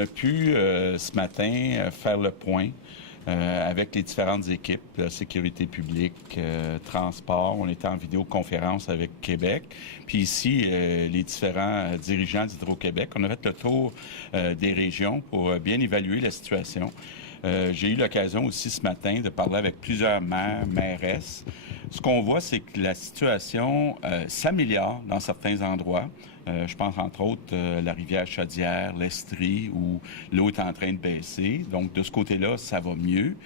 On a pu ce matin faire le point avec les différentes équipes, sécurité publique, transport. On était en vidéoconférence avec Québec. Puis ici, les différents dirigeants d'Hydro-Québec. On a fait le tour des régions pour bien évaluer la situation. J'ai eu l'occasion aussi ce matin de parler avec plusieurs maires, mairesses. Ce qu'on voit, c'est que la situation s'améliore dans certains endroits. Je pense entre autres la rivière Chaudière, l'Estrie, où l'eau est en train de baisser. Donc de ce côté-là, ça va mieux.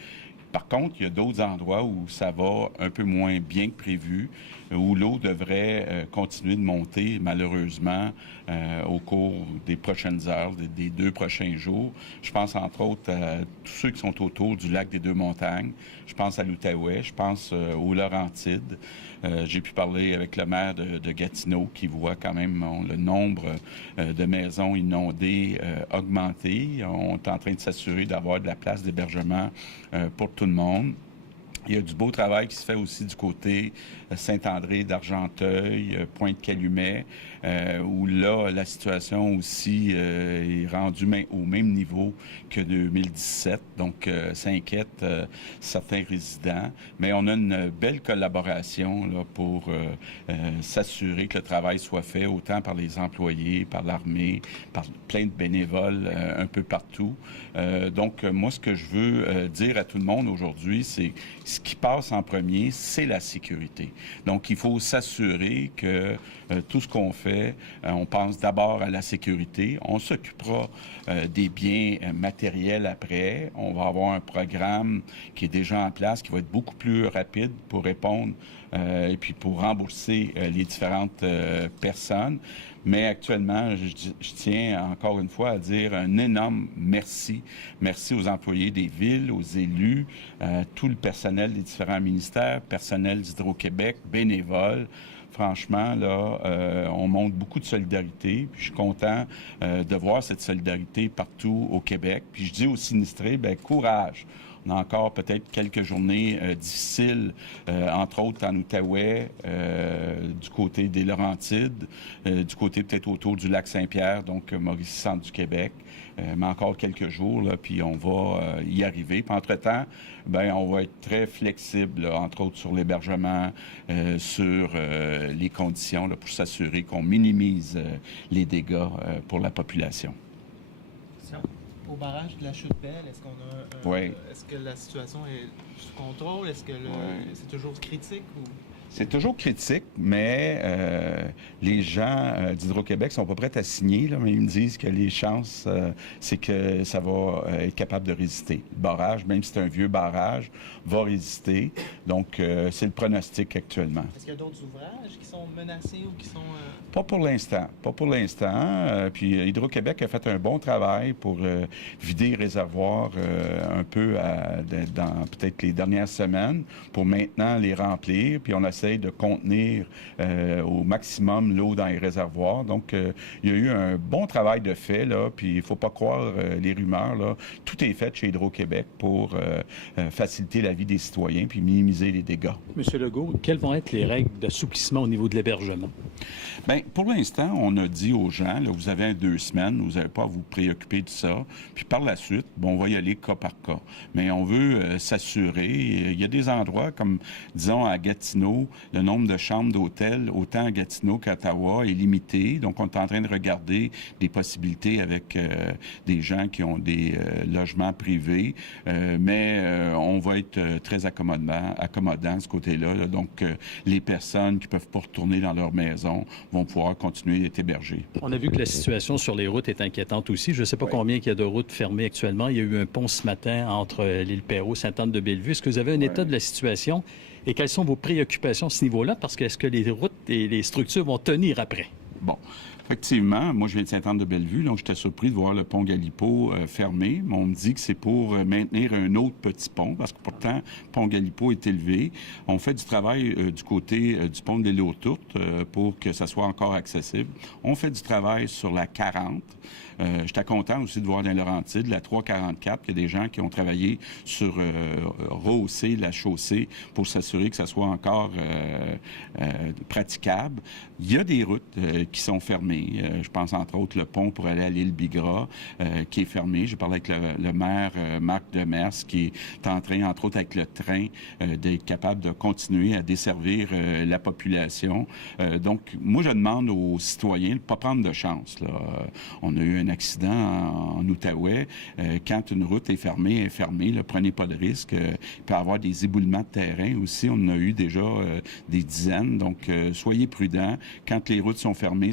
Par contre, il y a d'autres endroits où ça va un peu moins bien que prévu, où l'eau devrait continuer de monter, malheureusement, au cours des prochaines heures, des 2 prochains jours. Je pense, entre autres, à tous ceux qui sont autour du lac des Deux-Montagnes. Je pense à l'Outaouais, je pense aux Laurentides. J'ai pu parler avec le maire de Gatineau qui voit quand même le nombre de maisons inondées augmenter. On est en train de s'assurer d'avoir de la place d'hébergement pour tout le monde. Il y a du beau travail qui se fait aussi du côté Saint-André, d'Argenteuil, Pointe-Calumet, où là, la situation aussi est rendue au même niveau que 2017. Donc, ça inquiète certains résidents. Mais on a une belle collaboration là, pour s'assurer que le travail soit fait, autant par les employés, par l'armée, par plein de bénévoles un peu partout. Donc, moi, ce que je veux dire à tout le monde aujourd'hui, c'est ce qui passe en premier, c'est la sécurité. Donc, il faut s'assurer que tout ce qu'on fait, on pense d'abord à la sécurité. On s'occupera des biens matériels après. On va avoir un programme qui est déjà en place, qui va être beaucoup plus rapide pour répondre et puis pour rembourser les différentes personnes. Mais actuellement, je tiens encore une fois à dire un énorme merci. Merci aux employés des villes, aux élus, tout le personnel des différents ministères, personnel d'Hydro-Québec, bénévoles. Franchement, là, on montre beaucoup de solidarité. Puis je suis content de voir cette solidarité partout au Québec. Puis je dis aux sinistrés, bien, courage. On a encore peut-être quelques journées difficiles, entre autres en Outaouais, du côté des Laurentides, du côté peut-être autour du lac Saint-Pierre, donc Mauricie, centre du Québec. Mais encore quelques jours, là, puis on va y arriver. Puis entre-temps, bien, on va être très flexible, là, entre autres sur l'hébergement, sur les conditions, là, pour s'assurer qu'on minimise les dégâts pour la population. Au barrage de la Chute-Belle, est-ce qu'on a Oui. Est-ce que la situation est sous contrôle? Est-ce que c'est toujours critique ou... C'est toujours critique, mais les gens d'Hydro-Québec sont pas prêts à signer, là, mais ils me disent que les chances, c'est que ça va être capable de résister. Le barrage, même si c'est un vieux barrage, va résister. Donc, c'est le pronostic actuellement. Est-ce qu'il y a d'autres ouvrages qui sont menacés ou qui sont... Pas pour l'instant. Pas pour l'instant. Puis Hydro-Québec a fait un bon travail pour vider les réservoirs un peu dans peut-être les dernières semaines pour maintenant les remplir. Puis on essaie de contenir au maximum l'eau dans les réservoirs. Donc, il y a eu un bon travail de fait, là, puis il ne faut pas croire les rumeurs, là. Tout est fait chez Hydro-Québec pour faciliter la vie des citoyens puis minimiser les dégâts. Monsieur Legault, quelles vont être les règles d'assouplissement au niveau de l'hébergement? Bien, pour l'instant, on a dit aux gens, là, vous avez 2 semaines, vous n'avez pas à vous préoccuper de ça. Puis par la suite, bon, on va y aller cas par cas. Mais on veut s'assurer. Il y a des endroits comme, disons, à Gatineau, le nombre de chambres d'hôtel, autant à Gatineau qu'à Ottawa, est limité. Donc, on est en train de regarder des possibilités avec des gens qui ont des logements privés. Mais on va être très accommodant de ce côté-là. Là. Donc, les personnes qui ne peuvent pas retourner dans leur maison vont pouvoir continuer d'être hébergées. On a vu que la situation sur les routes est inquiétante aussi. Je ne sais pas combien il y a de routes fermées actuellement. Il y a eu un pont ce matin entre l'île Perrot, Sainte-Anne-de-Bellevue. Est-ce que vous avez un état de la situation et quelles sont vos préoccupations à ce niveau-là? Parce que est-ce que les routes et les structures vont tenir après? Bon. Effectivement, moi, je viens de Sainte-Anne-de-Bellevue, donc j'étais surpris de voir le pont Galipo fermé. Mais on me dit que c'est pour maintenir un autre petit pont, parce que pourtant, le pont Galipo est élevé. On fait du travail du côté du pont de l'île aux Tourtes pour que ça soit encore accessible. On fait du travail sur la 40. J'étais content aussi de voir dans Laurentides, la 344, qu'il y a des gens qui ont travaillé sur rehausser la chaussée pour s'assurer que ça soit encore praticable. Il y a des routes qui sont fermées. Je pense entre autres le pont pour aller à l'île Bigra qui est fermé. J'ai parlé avec le maire Marc Demers qui est en train, entre autres avec le train, d'être capable de continuer à desservir la population. Donc, moi, je demande aux citoyens de ne pas prendre de chance. Là. On a eu un accident en Outaouais. Quand une route est fermée, elle est fermée. Là, prenez pas de risque. Il peut y avoir des éboulements de terrain aussi. On en a eu déjà des dizaines. Donc, soyez prudents. Quand les routes sont fermées,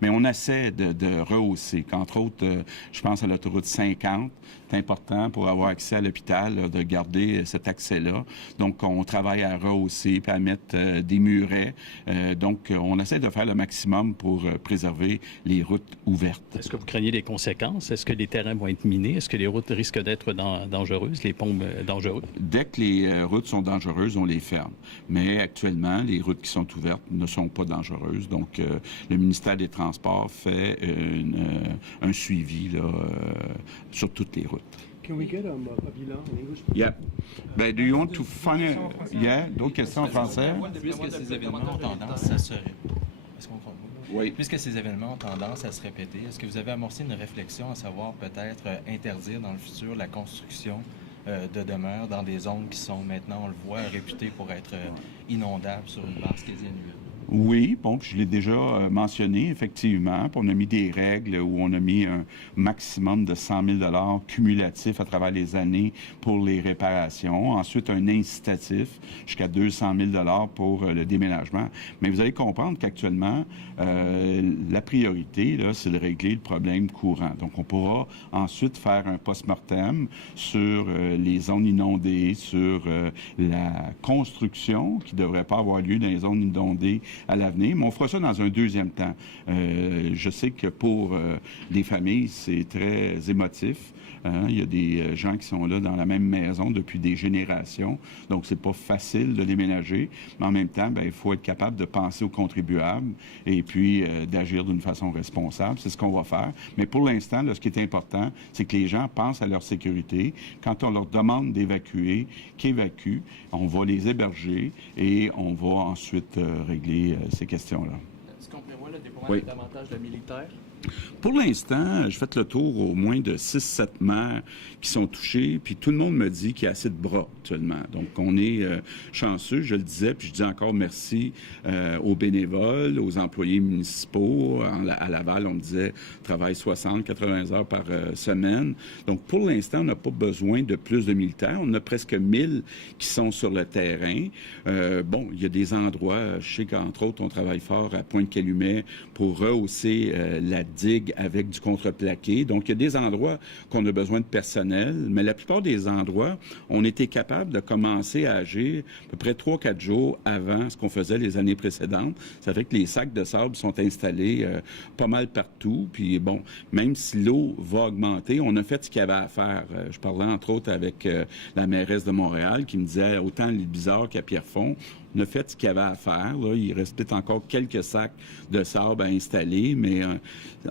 mais on essaie de rehausser. Entre autres, je pense à l'autoroute 50. C'est important pour avoir accès à l'hôpital là, de garder cet accès-là. Donc, on travaille à rehausser puis à mettre des murets. Donc, on essaie de faire le maximum pour préserver les routes ouvertes. Est-ce que vous craignez les conséquences? Est-ce que les terrains vont être minés? Est-ce que les routes risquent d'être dangereuses, les ponts dangereux? Dès que les routes sont dangereuses, on les ferme. Mais actuellement, les routes qui sont ouvertes ne sont pas dangereuses. Donc, le ministère des Transports fait un suivi là, sur toutes les routes. Can we get a bilan en English? Yeah. Do you want to find Yeah, d'autres questions en français? Puisque ces événements ont tendance à se Oui. Puisque ces événements ont tendance à se répéter, est-ce que vous avez amorcé une réflexion à savoir peut-être interdire dans le futur la construction de demeures dans des zones qui sont maintenant, on le voit, réputées pour être inondables sur une base quasi annuelle? Oui, bon, je l'ai déjà mentionné, effectivement. Puis on a mis des règles où on a mis un maximum de 100 000 cumulatif à travers les années pour les réparations. Ensuite, un incitatif jusqu'à 200 000 pour le déménagement. Mais vous allez comprendre qu'actuellement, la priorité, là, c'est de régler le problème courant. Donc, on pourra ensuite faire un post-mortem sur les zones inondées, sur la construction qui ne devrait pas avoir lieu dans les zones inondées à l'avenir, mais on fera ça dans un deuxième temps. Je sais que pour les familles, c'est très émotif. Il y a des gens qui sont là dans la même maison depuis des générations, donc c'est pas facile de déménager, mais en même temps, il faut être capable de penser aux contribuables et puis d'agir d'une façon responsable. C'est ce qu'on va faire. Mais pour l'instant, là, ce qui est important, c'est que les gens pensent à leur sécurité. Quand on leur demande d'évacuer, qu'ils évacuent, on va les héberger et on va ensuite régler ces questions-là. Est-ce qu'on prévoit le déploiement davantage de militaires? Pour l'instant, j'ai fait le tour au moins de 6-7 maires qui sont touchés, puis tout le monde me dit qu'il y a assez de bras actuellement. Donc, on est chanceux, je le disais, puis je dis encore merci aux bénévoles, aux employés municipaux. À Laval, on me disait, travaille 60-80 heures par semaine. Donc, pour l'instant, on n'a pas besoin de plus de militaires. On a presque 1000 qui sont sur le terrain. Bon, il y a des endroits, je sais qu'entre autres, on travaille fort à Pointe-Calumet pour rehausser la digue avec du contreplaqué. Donc, il y a des endroits qu'on a besoin de personnel, mais la plupart des endroits, on était capable de commencer à agir à peu près 3-4 jours avant ce qu'on faisait les années précédentes. Ça fait que les sacs de sable sont installés pas mal partout. Puis bon, même si l'eau va augmenter, on a fait ce qu'il y avait à faire. Je parlais entre autres avec la mairesse de Montréal qui me disait autant à l'île Bizarre qu'à Pierrefonds, on a fait ce qu'il y avait à faire. Là. Il reste peut-être encore quelques sacs de sable à installer, mais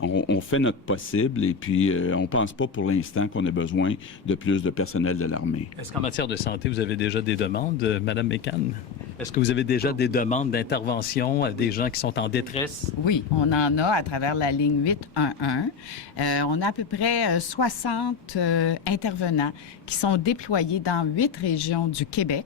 on fait notre possible et puis on ne pense pas pour l'instant qu'on a besoin de plus de personnel de l'armée. Est-ce qu'en matière de santé, vous avez déjà des demandes, Mme Mécan? Est-ce que vous avez déjà des demandes d'intervention à des gens qui sont en détresse? Oui, on en a à travers la ligne 811. On a à peu près 60 intervenants qui sont déployés dans 8 régions du Québec.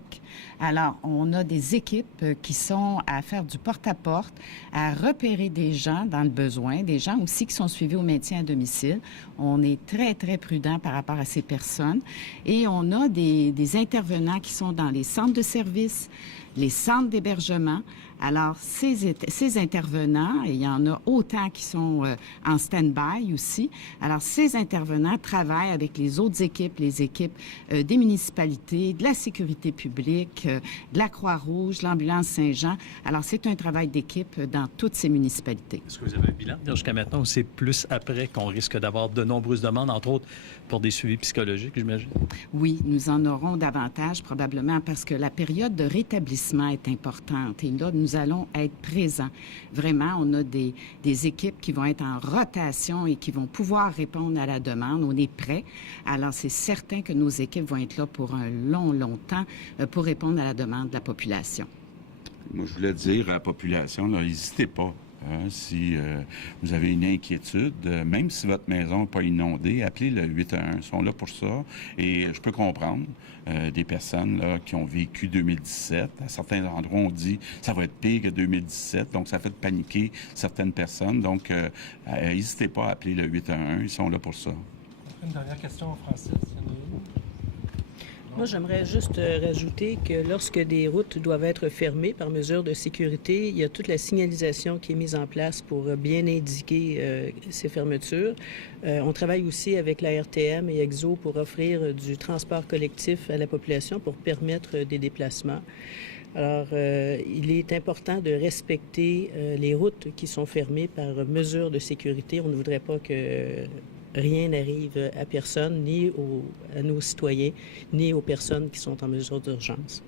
Alors, on a des équipes qui sont à faire du porte-à-porte, à repérer des gens dans le besoin, des gens aussi qui sont suivis au maintien à domicile. On est très, très prudent par rapport à ces personnes. Et on a des intervenants qui sont dans les centres de services, les centres d'hébergement. Alors, ces intervenants, et il y en a autant qui sont en stand-by aussi, alors ces intervenants travaillent avec les autres équipes, les équipes des municipalités, de la sécurité publique, de la Croix-Rouge, l'Ambulance Saint-Jean. Alors, c'est un travail d'équipe dans toutes ces municipalités. Est-ce que vous avez un bilan jusqu'à maintenant ou c'est plus après qu'on risque d'avoir de nombreuses demandes, entre autres pour des suivis psychologiques, j'imagine? Oui, nous en aurons davantage probablement parce que la période de rétablissement est importante. Et là, nous nous allons être présents. Vraiment, on a des équipes qui vont être en rotation et qui vont pouvoir répondre à la demande. On est prêts. Alors, c'est certain que nos équipes vont être là pour un long, long temps pour répondre à la demande de la population. Moi, je voulais dire à la population, n'hésitez pas. Si vous avez une inquiétude, même si votre maison n'est pas inondée, appelez le 811. Ils sont là pour ça. Et je peux comprendre des personnes là, qui ont vécu 2017. À certains endroits, on dit ça va être pire que 2017. Donc, ça fait paniquer certaines personnes. Donc, n'hésitez pas à appeler le 811. Ils sont là pour ça. Une dernière question, Francis. Moi, j'aimerais juste rajouter que lorsque des routes doivent être fermées par mesure de sécurité, il y a toute la signalisation qui est mise en place pour bien indiquer ces fermetures. On travaille aussi avec la RTM et EXO pour offrir du transport collectif à la population pour permettre des déplacements. Alors, il est important de respecter les routes qui sont fermées par mesure de sécurité. On ne voudrait pas que rien n'arrive à personne, ni à nos citoyens, ni aux personnes qui sont en mesure d'urgence.